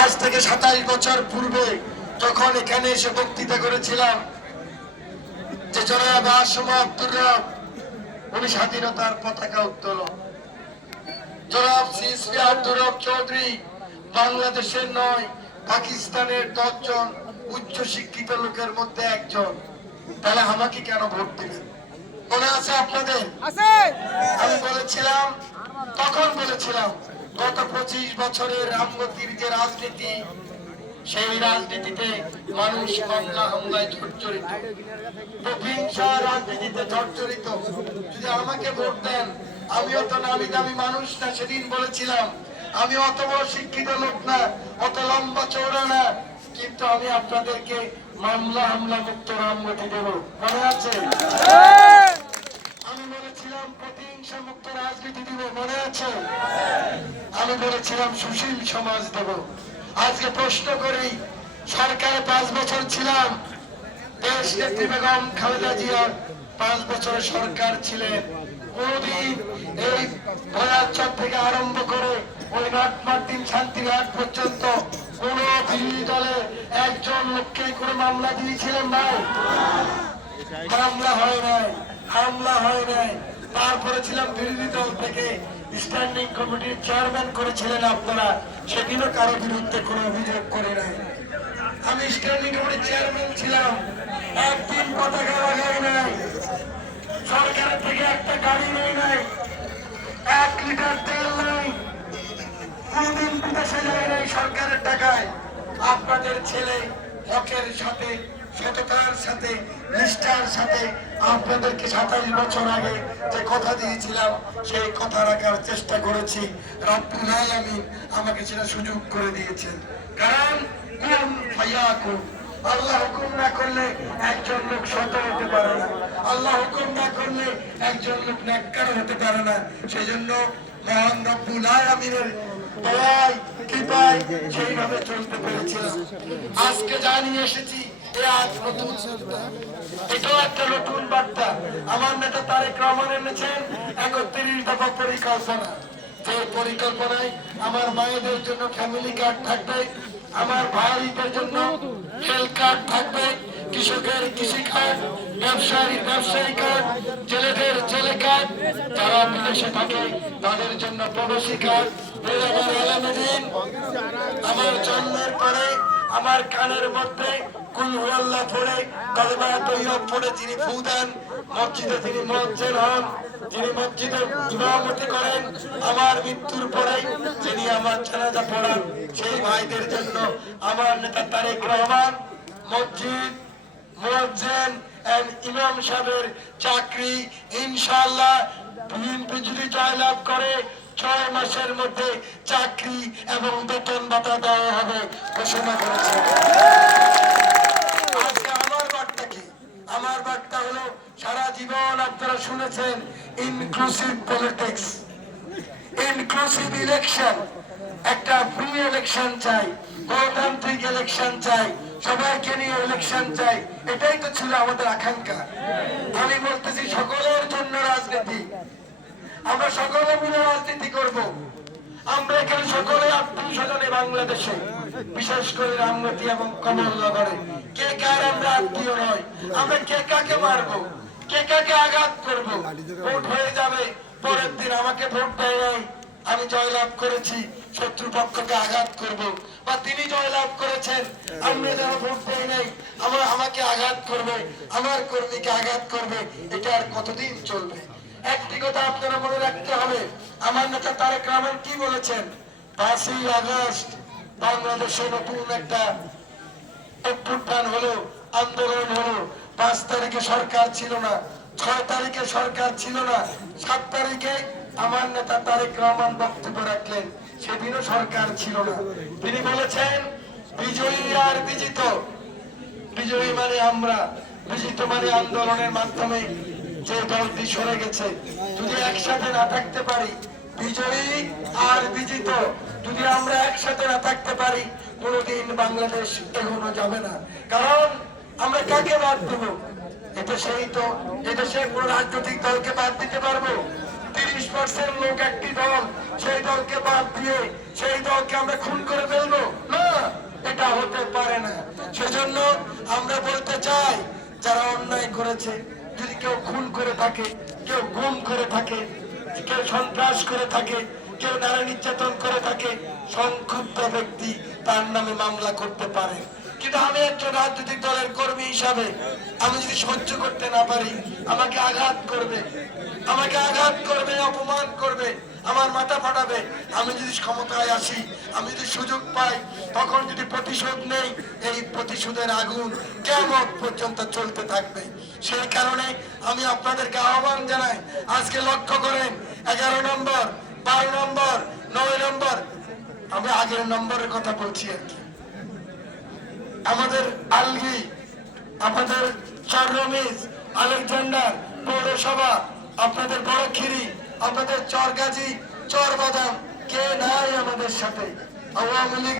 আজ থেকে 27 বছর পূর্বে যখন এখানে এসে বক্তৃতা করেছিলাম যে জনাব আসম আব্দুর রব উনি স্বাধীনতার পতাকা উত্তোলন, জনাব সিএসপি আব্দুর রব চৌধুরী বাংলাদেশের নয় পাকিস্তানের 10 জন উচ্চ শিক্ষিত লোকের মধ্যে একজন, তাহলে আমাকে কেন ভোট দিবেন? মনে আছে আপনাদের? আমি বলেছিলাম, তখন বলেছিলাম গত 25 বছরের রামগতির যে রাজনীতি, সেই রাজনীতিতে মানুষ মামলা হামলায় জর্জরিত, প্রতিহিংসা রাজনীতিতে জর্জরিত। যদি আমাকে ভোট দেন, আমি অত নামি দামি মানুষ না, সেদিন বলেছিলাম আমি অত বড় শিক্ষিত লোক না, অত লম্বা চৌড়া না, কিন্তু আমি আপনাদেরকে মামলা হামলা মুক্ত রামগতি দেব। মনে আছে? আমি বলেছিলাম প্রতিহিংসা মুক্ত রাজনীতি দিব। মনে আছে? আমি বলেছিলাম সুশীল সমাজ দেব। আজকে প্রশ্ন করি, সরকারে 5 বছর ছিলাম, দেশ নেত্রী বেগম খালেদা জিয়া 5 বছরের সরকার ছিলেন, কোনদিন এই ভয়াচর থেকে আরম্ভ করে ওই মার্টিন শান্তিঘাট পর্যন্ত কোন বিরোধী দলে একজন লোককে কোনো মামলা দিয়েছিলেন ভাই? মামলা হয় নাই, হামলা হয় নাই। তারপরে ছিলাম বিরোধী দল থেকে স্ট্যান্ডিং কমিটির চেয়ারম্যান করেছিলেন আপনারা, সেদিনও কারো বিরুদ্ধে কোনো অভিযোগ করে নাই। আমি স্ট্যান্ডিং কমিটির চেয়ারম্যান ছিলাম, একদিন পতাকা লাগাই নাই, সরকারের থেকে একটা গাড়ি নেই নাই, 1 লিটার তেল নাই, কোনদিন বিদেশে যায় নাই সরকারের টাকায়। আপনাদের ছেলে হকের সাথে, সততার সাথে, নিষ্ঠার সাথে আপনাদেরকে 27 বছর আগে যে কথা দিয়েছিলাম সেই কথা রাখার চেষ্টা করেছি। রব্বুল আলামিন আমাকে সেটা সুযোগ করে দিয়েছেন। কারণ কুন ফায়াকুন, আল্লাহ হুকুম না করলে একজন লোক সৎ হতে পারে না, আল্লাহ হুকুম না করলে একজন লোক নেককার হতে পারে না। সেজন্য মহান রব্বুল আলামিনের দয়ায় কৃপায় সেইভাবে চলতে পেরেছিলাম। আজকে জানিয়ে এসেছি আজ নতুন বার্তা, এটাও একটা নতুন বার্তা। আমার নেতা তারেক রহমান এনেছেন 31 দফা পরিকল্পনা, যে পরিকল্পনায় আমার মায়েদের জন্য ফ্যামিলি কার্ড থাকবে, আমার ভাইদের জন্য হেলথ কার্ড থাকবে, কৃষকের কৃষি কার্ড, ব্যবসায়ীর ব্যবসায়ী কার্ড, জেলেদের জেলে কার্ড, যারা বিদেশে থাকে তাদের জন্য প্রবাসী কার্ড। আমার জন্মের পরে আমার কানের মধ্যে কুল হুয়াল্লাহ পড়ে, কালেমা তৈয়ব পড়ে যিনি ফু দেন, মসজিদে তিনি মুয়াজ্জিন হন, যিনি মসজিদে ইমামতি করেন, আমার মৃত্যুর পরে যিনি আমার জানাজা পড়ান, সেই ভাইদের জন্য আমার নেতা তারেক রহমান মসজিদ, মুয়াজ্জিন এন্ড ইমাম সাহেবের চাকরি ইনশাআল্লাহ বিএনপি যদি জয়লাভ করে 6 মাসের মধ্যে চাকরি এবং বেতন ভাতা দেওয়া হবে ঘোষণা করেছে। আজকে আমার বার্তা কি? আমার বার্তা হলো, সারা জীবন আপনারা শুনেছেন ইনক্লুসিভ পলিটিক্স, ইনক্লুসিভ ইলেকশন, একটা ফ্রি ইলেকশন চাই, গণতান্ত্রিক ইলেকশন চাই, সবাইকে নিয়ে ইলেকশন চাই। এটাই তো ছিল আমাদের আকাঙ্ক্ষা। আমি বলতেছি সকলের জন্য রাজনীতি, আমরা সকলে মিলে রাজনীতি করব। আমরা এখানে সকলে আত্মীয় স্বজনে বাংলাদেশে, বিশেষ করে রামগতি এবং কমলনগরে কে কার আমরা আত্মীয় নয়, আমরা কে কাকে মারবো, কে কাকে আঘাত করবো। ভোট হয়ে যাবে, পরের দিন আমাকে ভোট দেয় নাই, আমি জয়লাভ করেছি, শত্রুপক্ষকে আঘাত করব, বা তিনি জয়লাভ করেছেন, আমরা যারা ভোট দেয় নাই আমাকে আঘাত করবে, আমার কর্মীকে আঘাত করবে। এটা আর কতদিন চলবে? একটি কথা আপনারা মনে রাখতে হবে, আমার নেতা তারেক রহমান কি বলেছেন? 5ই আগস্ট বাংলাদেশে নতুন একটা অভ্যুত্থান হলো, আন্দোলন হলো। 5 তারিখে সরকার ছিল না, 6 তারিখে সরকার ছিল না, 7 তারিখে আমার নেতা তারেক রহমান বক্তব্য রাখলেন, সেদিনও সরকার ছিল না। তিনি বলেছেন বিজয়ী আর বিজিত, বিজয়ী মানে আমরা, বিজিত মানে আন্দোলনের মাধ্যমে যে দলটি সরে গেছে। যদি একসাথে না থাকতে পারি, বিজয়ী আর বিজিত যদি আমরা একসাথে না থাকতে পারি, কোনদিন বাংলাদেশ এগোনো যাবে না। কারণ আমরা কাকে বাদ দেব? এটা সেই তো, এদেশে কোন রাজনৈতিক দলকে বাদ দিতে পারবো? 30% লোক একটি দল সেই দলকে বাদ দিয়ে সেই দলকে আমরা খুন করে ফেলবো না, এটা হতে পারে না। সেজন্য আমরা বলতে চাই, যারা অন্যায় করেছে, যদি কেউ খুন করে থাকে, কেউ গুম করে থাকে, কেউ সন্ত্রাস করে থাকে, কেউ নারী নির্যাতন করে থাকে, সংক্ষুব্ধ ব্যক্তি তার নামে মামলা করতে পারে। কিন্তু আমি একজন রাজনৈতিক দলের কর্মী হিসাবে আমি যদি সহ্য করতে না পারি, আমাকে আঘাত করবে, অপমান করবে, আমার মাথা ফাটাবে। আমি যদি ক্ষমতায় আসি, আমি যদি সুযোগ পাই, তখন যদি প্রতিশোধ নেই, এই প্রতিশোধের আগুন কিয়ামত পর্যন্ত চলতে থাকবে। সেই কারণে আমি আপনাদেরকে আহ্বান জানাই, আজকে লক্ষ্য করেন 11 নম্বর, 12 নম্বর, 9 নম্বর, আমি আগের নম্বরের কথা বলছি আর কি, আমাদের আলগি, আমাদের চররমিজ, আলেকজান্ডার পৌরসভা, আপনাদের বড়খিরি, আপনাদের চরগাজী, চরবাদাম, কে নাই আমাদের সাথে? আওয়ামী লীগ